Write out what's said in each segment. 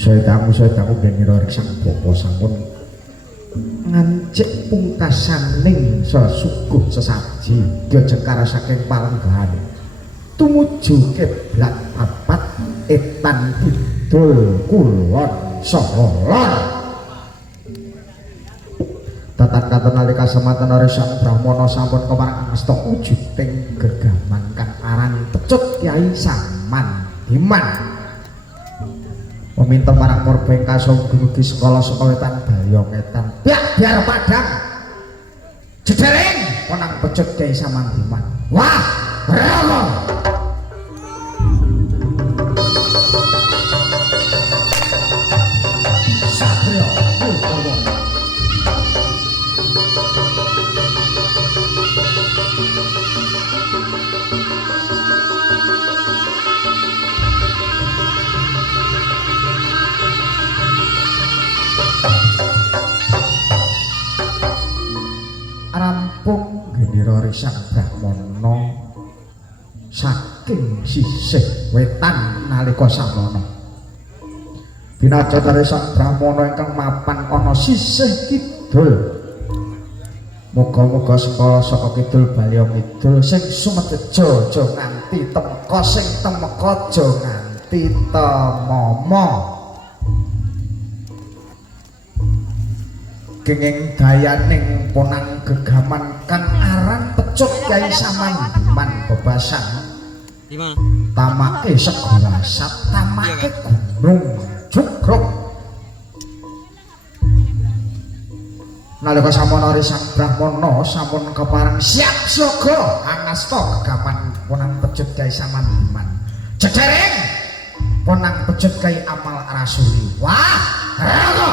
Saya tamu geniro sang bapa sampun ngancik pungkasaning sesuguh sesaji diajeng saking palenggahan tumuju kiblat papat etan kidul kulon saha lor tatan katon nalika semanten Sang Brahmana sampun kepareng asta wujuding gegaman kang aran Pecut Kyai Samandiman meminta marang murba ing kasungguh sekolah wetan Bayong etan biar padang jedereng ponang Pecut Kyai Samandiman wah rama satrio Purwowo rampung gendera Sang Brahmana saking sisih wetan nalika samono binajatare Sang Brahmana ingkang mapan ana sisih kidul muga-muga sekolah saka kidul Bayong Kidul sing sumedya aja nganti temeka sing temeka aja nganti temama kenging dayaning ponang gegaman kang aran Pecut Kyai Samandiman bebasan tamake segorasat tamake gunung jugruk nalika samono Sang Brahmana sampun kepareng siap siaga angasta gegaman ponang Pecut Kyai Samandiman jedereng ponang Pecut Kyai Amal Rasuli wah raga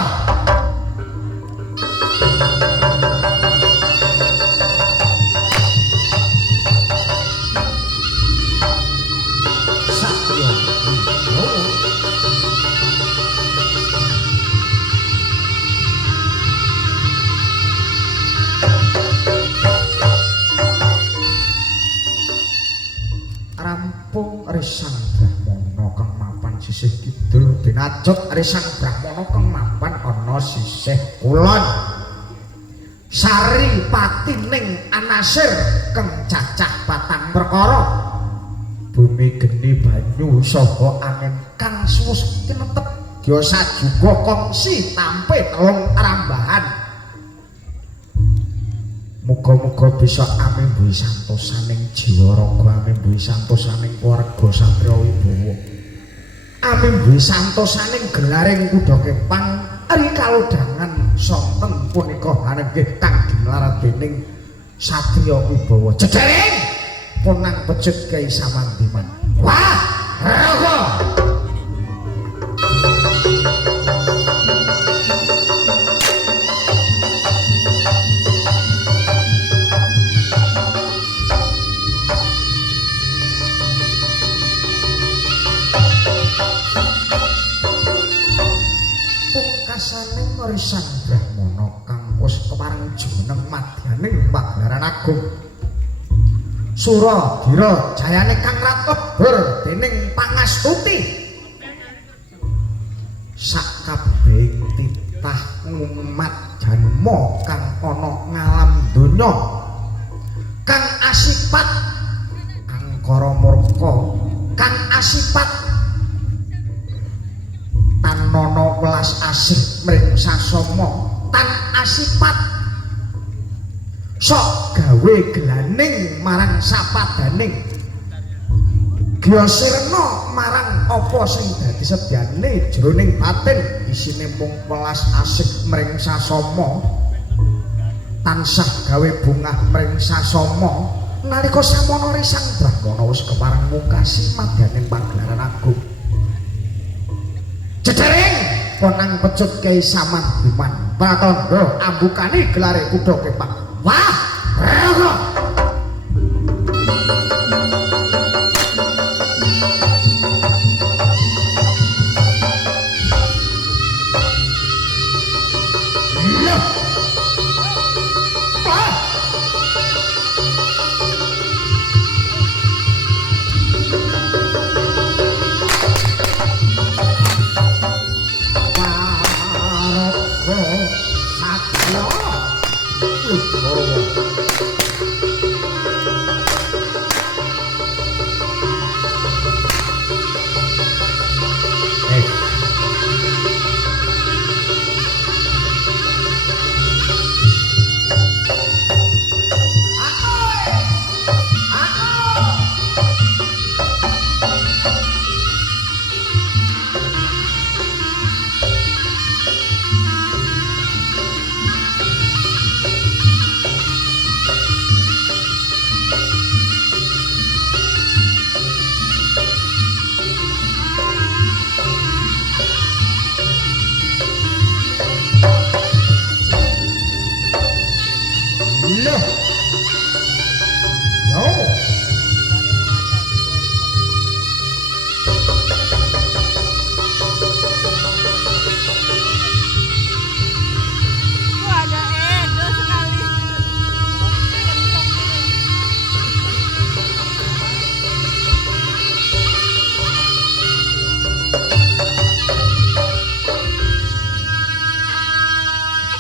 rampung Sang Brahmana kang mapan sisih kidul binajut Sang Brahmana kang mapan ana sisih kulon sari patining anasir kang cacah patang perkara bumi geni banyu saha angin kang suwus kinetep gyasa juga kongsi tampe telung rambahan muga-muga bisa amembuhi santosaning jiwa raga amembuhi santosaning keluarga Satria Wibowo amembuhi santosaning gelaring kuda kepang ari kalodhangan sonten punika hanggih kang dimlarat dening Satria Wibowo jedereng ponang Pecut Kyai Samandiman wah raga Sang Brahmana kang wis kepareng jumeneng madyaning pagelaran agung Suradira jayane kang ratebur dening pangastuti sakabehing titah umat janma kang ana ngalam donya kang asipat angkara murka kang asipat tanana welas asih mring sasama tan asipat sok gawe gelaning marang sapadaning gyasirna marang apa sing dadi sedyane jroning batin isine mung welas asih mring sasama tansah gawe bungah mring sasama nalika samono Sang Brahmana wis kepareng mungkasi madyaning pagelaran agung jedereng ponang Pecut Kyai Samandiman pratandha ambukane gelare kuda kepang wah raga Thank